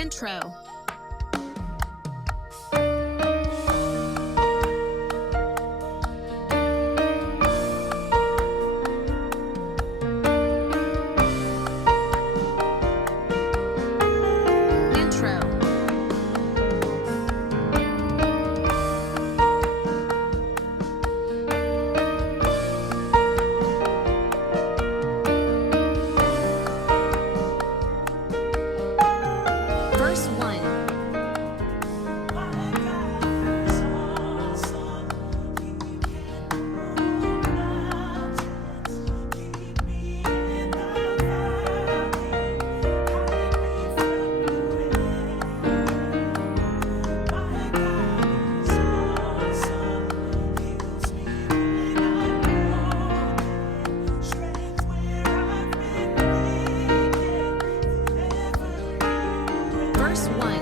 Intro. Intro. Verse 1. Verse 1.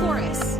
Chorus.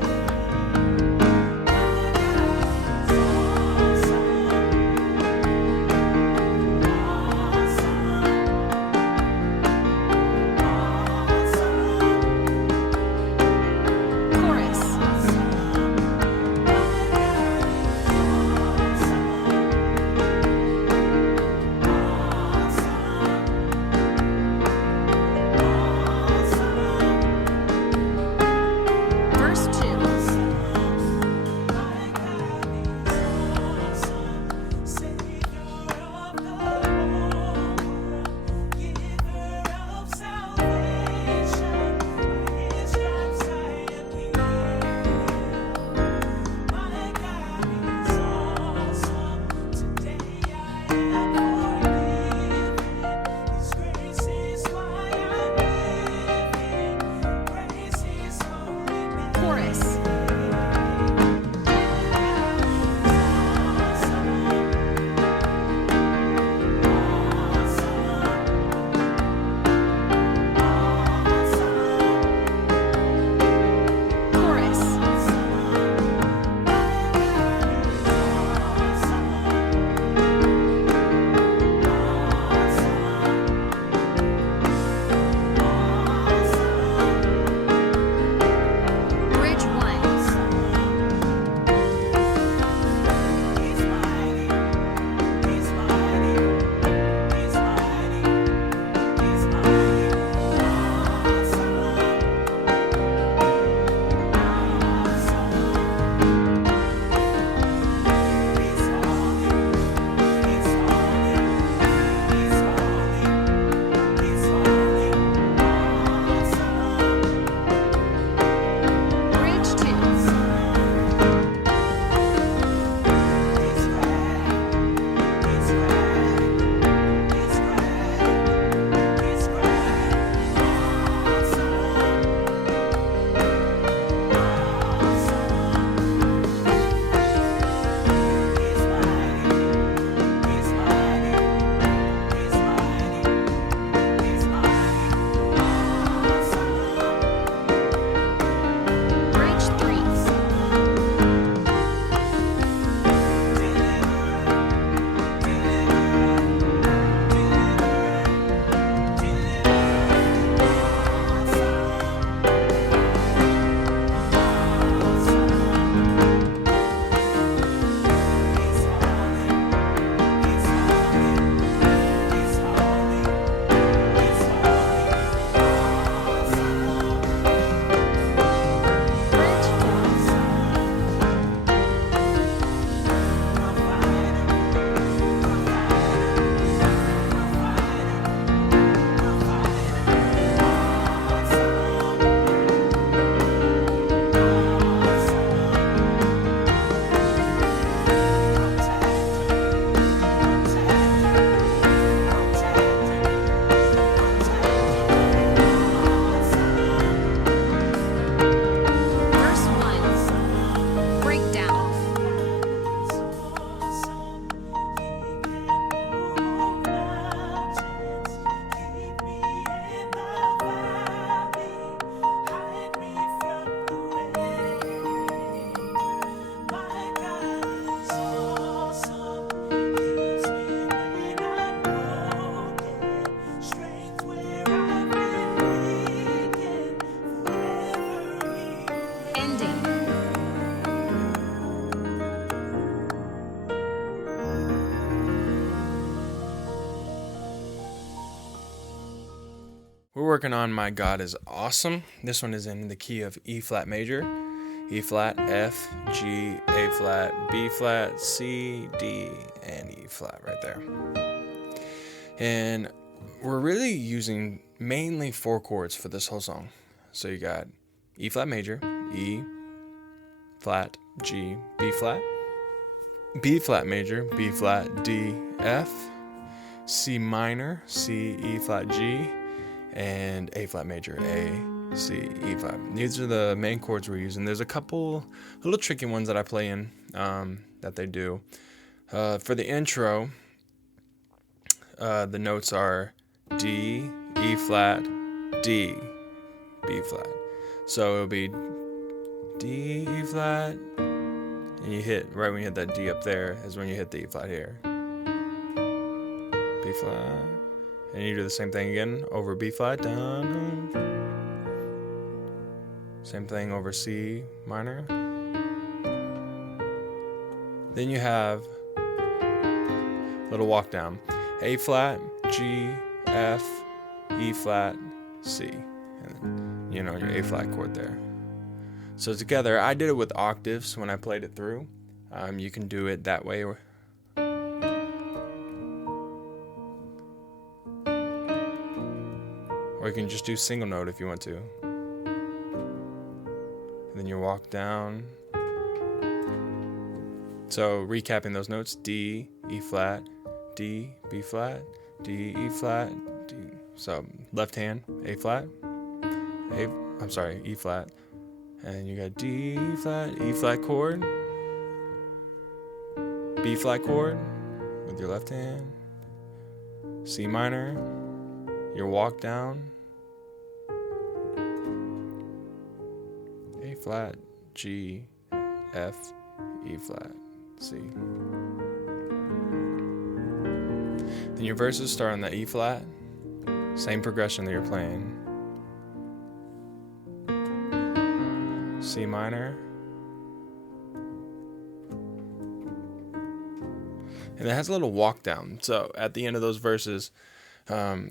working on My God is Awesome. This one is in the key of E flat major, E flat, F, G, A flat, B flat, C, D, and E flat right there. And we're really using mainly 4 chords for this whole song. So you got E flat major, E flat, G, B flat, B flat major, B flat, D, F, C minor, C, E flat, G, and A flat major, A, C, E flat. These are the main chords we're using. There's a couple little tricky ones that I play in that they do. For the intro, the notes are D, E flat, D, B flat. So it'll be D, E flat, and you hit, right when you hit that D up there is when you hit the E flat here. B flat, and you do the same thing again over B flat, down. Same thing over C minor. Then you have a little walk down. A flat, G, F, E flat, C. And your A flat chord there. So together, I did it with octaves when I played it through. You can do it that way. Or you can just do single note if you want to. And then you walk down. So recapping those notes, D, E flat, D, B flat, D, E flat, D. So left hand, E flat, E flat. And you got D, E flat chord, B flat chord with your left hand, C minor, your walk down, A flat, G, F, E flat, C. Then your verses start on the E flat, same progression that you're playing. C minor. And it has a little walk down. So at the end of those verses,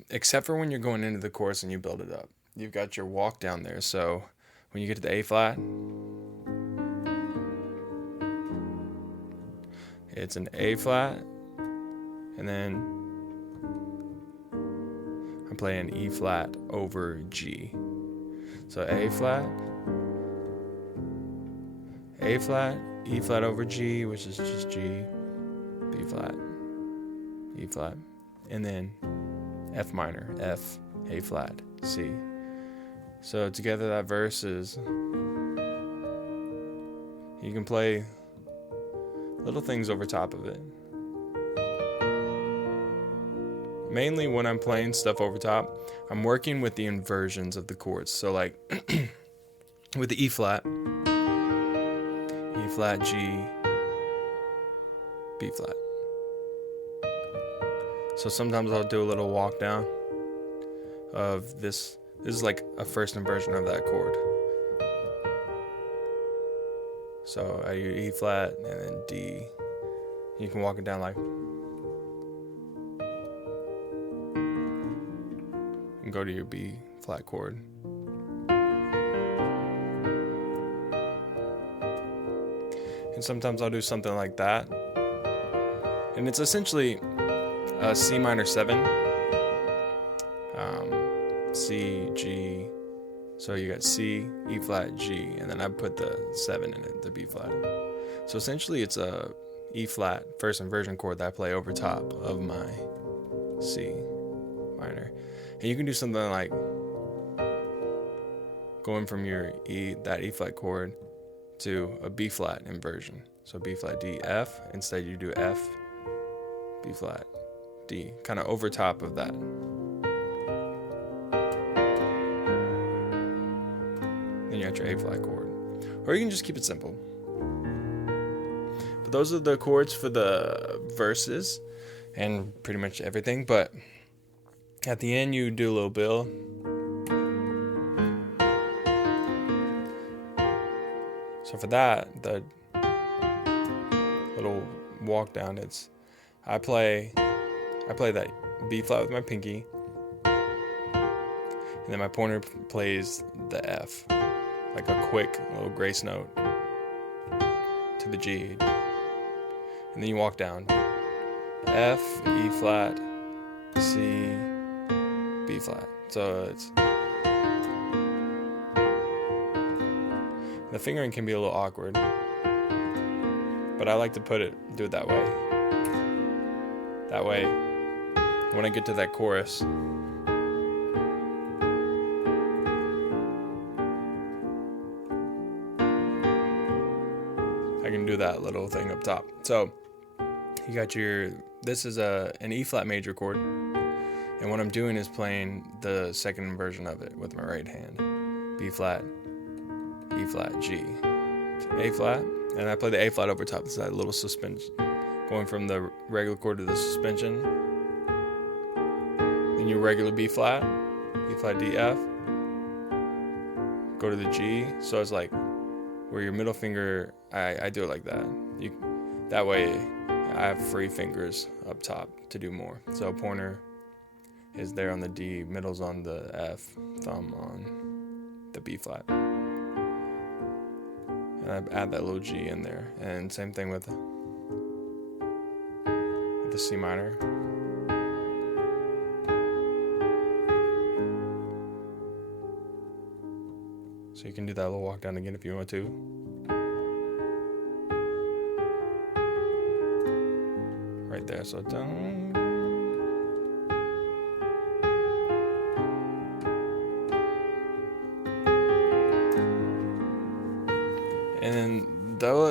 except for when you're going into the chorus and you build it up, you've got your walk down there. So when you get to the A flat, it's an A flat, and then I'm playing E flat over G. So A flat, E flat over G, which is just G, B flat, E flat, and then F minor, F, A flat, C. So together that verse is, you can play little things over top of it. Mainly when I'm playing stuff over top, I'm working with the inversions of the chords. So like with the E flat, G, B flat. So sometimes I'll do a little walk down of this. This is like a first inversion of that chord. So I use E flat and then D. You can walk it down like, and go to your B flat chord. And sometimes I'll do something like that. And it's essentially a C minor 7, C, G. So you got C, E flat, G, and then I put the 7 in it, the B flat. So essentially it's a E flat first inversion chord that I play over top of my C minor. And you can do something like going from your that E flat chord to a B flat inversion. So B flat, D, F. Instead you do F, B flat, D, kind of over top of that. Then you got your A flat chord. Or you can just keep it simple. But those are the chords for the verses and pretty much everything. But at the end you do a little build. So for that, the little walk down, I play that B flat with my pinky, and And then my pointer plays the F, like a quick little grace note to the G. And then you walk down. F, E flat, C, B flat. So it's... The fingering can be a little awkward, but I like to do it that way. That way, when I get to that chorus, I can do that little thing up top. So you got this is an E flat major chord, and what I'm doing is playing the second version of it with my right hand. B flat, E flat, G, A flat, and I play the A flat over top. It's that little suspension, going from the regular chord to the suspension. Then your regular B flat, D, F, go to the G. So it's like where your middle finger, I do it like that. That way I have free fingers up top to do more. So pointer is there on the D, middle's on the F, thumb on the B flat. And I add that little G in there. And same thing with the C minor. So you can do that little walk down again if you want to. Right there, so down. And then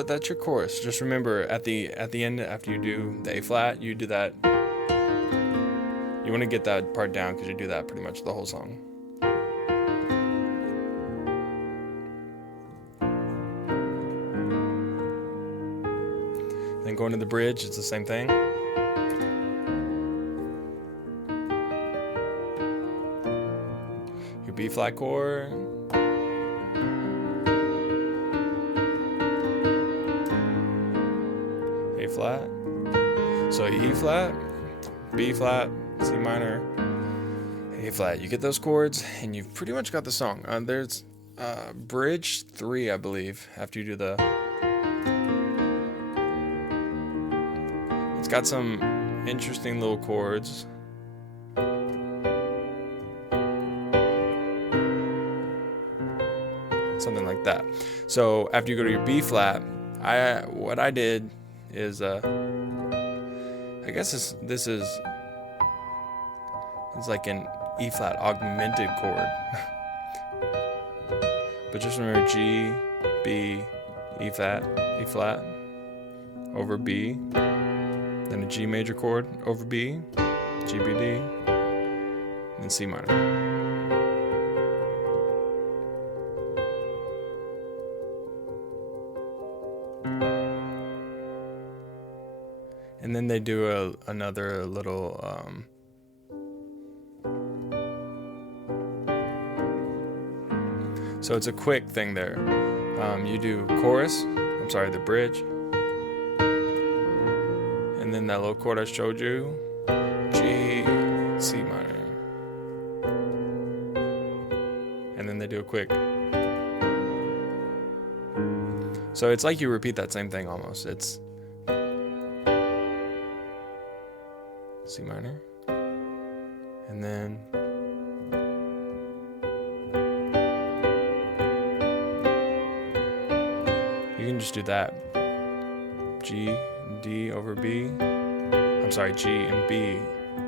that's your chorus. Just remember at the end, after you do the A flat, you do that. You want to get that part down because you do that pretty much the whole song. Then going to the bridge, it's the same thing. Your B flat chord. A flat. So E flat, B flat, C minor, A flat. You get those chords and you've pretty much got the song. There's bridge 3, I believe, after you do the... It's got some interesting little chords. Something like that. So after you go to your B flat, what I did is I guess this is it's like an E flat augmented chord. But just remember G, B, E flat over B, then a G major chord over B, G, B, D, and then C minor. And then they do another little so it's a quick thing there. You do the bridge, and then that little chord I showed you, G, C minor, and then they do a quick. So it's like you repeat that same thing almost. It's C minor, and then you can just do that. G, D over B. G and B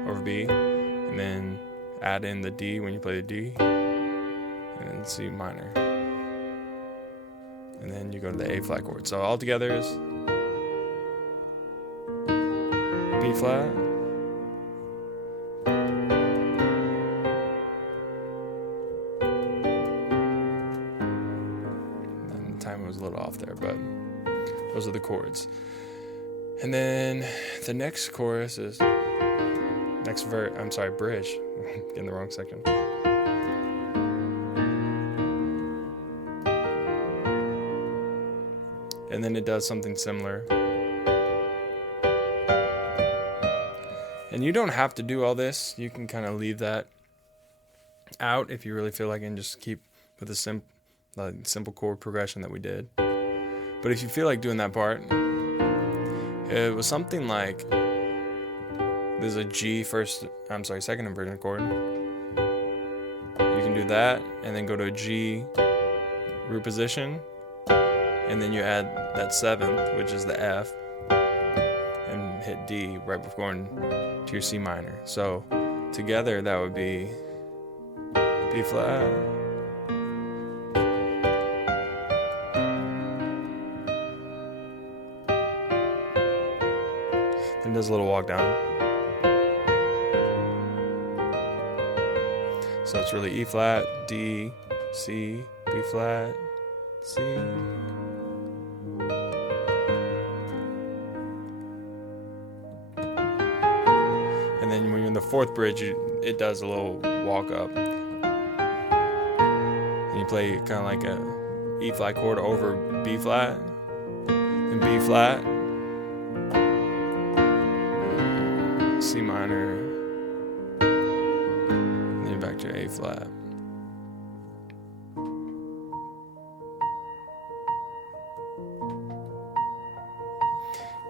over B, and then add in the D when you play the D, and then C minor, and then you go to the A flat chord. So all together is B flat, time was a little off there, but those are the chords. And then the next chorus is bridge. In the wrong section. And then it does something similar. And you don't have to do all this. You can kind of leave that out if you really feel like it, and just keep with the simple chord progression that we did. But if you feel like doing that part, it was something like there's a G second inverted chord. You can do that and then go to a G root position, and then you add that seventh, which is the F, and hit D right before going to your C minor. So together that would be B flat, then does a little walk down. So it's really E flat, D, C, B flat, C. And then when you're in the fourth bridge, it does a little walk up. And you play kind of like a E flat chord over B flat, then B flat, C minor, and then back to A flat.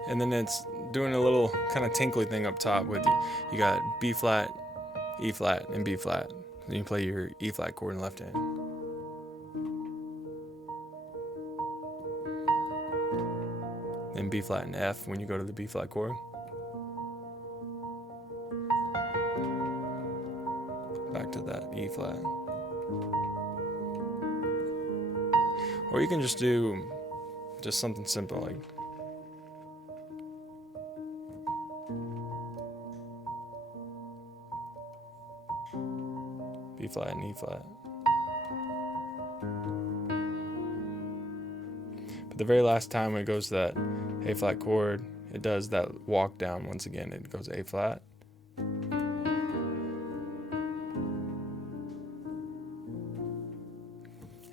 And then it's doing a little kind of tinkly thing up top with you got B flat, E flat, and B flat. Then you play your E flat chord in the left hand. Then B flat and F when you go to the B flat chord. Back to that E flat. Or you can just do something simple like B flat and E flat. But the very last time when it goes to that A flat chord, it does that walk down once again. It goes A flat.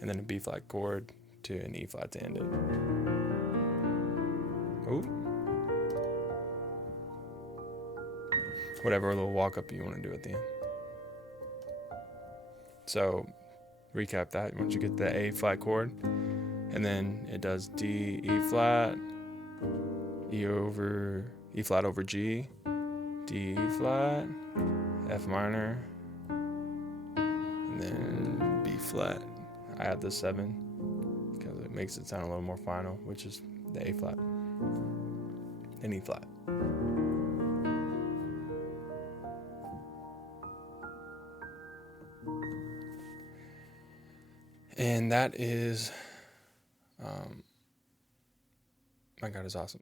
And then a B flat chord to an E flat to end it. Oh. Whatever little walk up you want to do at the end. So, recap that. Once you get the A flat chord, and then it does D, E flat, E flat over G, D, E flat, F minor, and then B flat. I add the 7 because it makes it sound a little more final, which is the A flat and E flat. And that is, my God, is awesome.